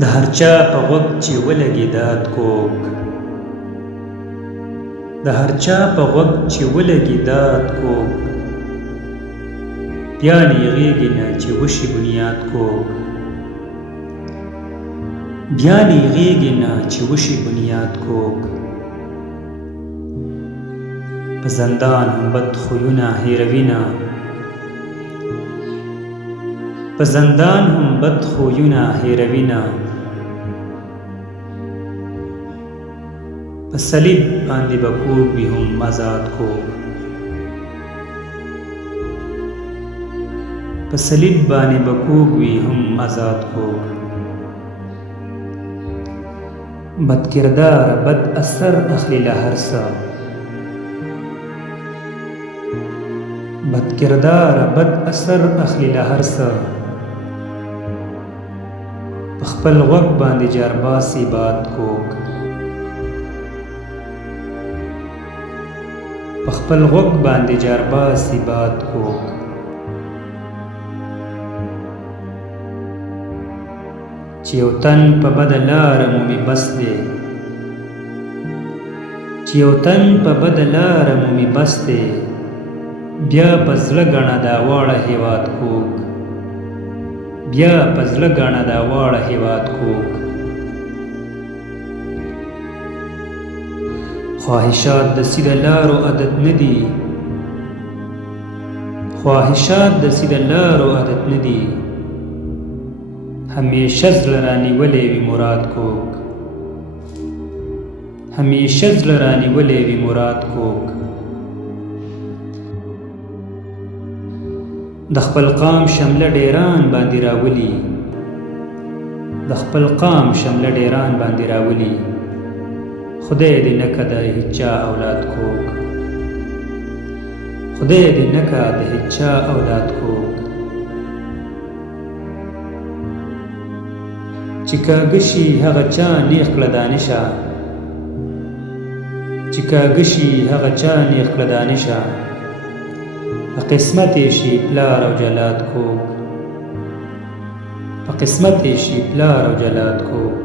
د هر چا په غوږ چې ولګي داد کوږ، د هر چا په غوږ چې ولګي داد کوږ، بیا نیغېږي نه چې وشي بنیاد کوږ، بیا نیغېږي نه چې وشي بنیاد کوږ. په زندان هم بد خویونه هېروینه، په زندان هم بد خویونه هېروینه، په صلیب باندې به کوږ وي هم آزاد کوږ، په صلیب باندې به کوږ وي هم آزاد کوږ. بد کردار بد اثر اخلي له هر څه، بد کردار بد اثر اخلي له هر څه، په خپل غوږ باندې جارباسي باد کوږ، په خپل غوږ باندې جارباسي باد کوږ. چې یو تن په بده لاره مومي بس دی، چې یو تن په بده لاره مومي بس دی، بیا په زړه ګڼه دا واړه هېواد کوږ، بیا په زړه ګڼه دا واړه هېواد کوږ. خواهشات د سیده لارو عادت نه دي، خواهشات د سیده لارو عادت نه دي، همیشه زړه رانیولی وي مراد کوږ، همیشه زړه رانیولی وي مراد کوږ. د خپل قام شمله ډیران باندې راولي، د خپل قام شمله ډیران باندې راولي، خدای دې نه که د هیچا اولاد کوږ، خدای دې نه که د هیچا اولاد کوږ. چې کاږه شي هغه چا نیغ کړه دانشه، چې کاږه شي هغه چا نیغ کړه دانشه، په قسمت یې شي پلار او جلاد کوږ، په قسمت یې شي پلار او جلاد کوږ.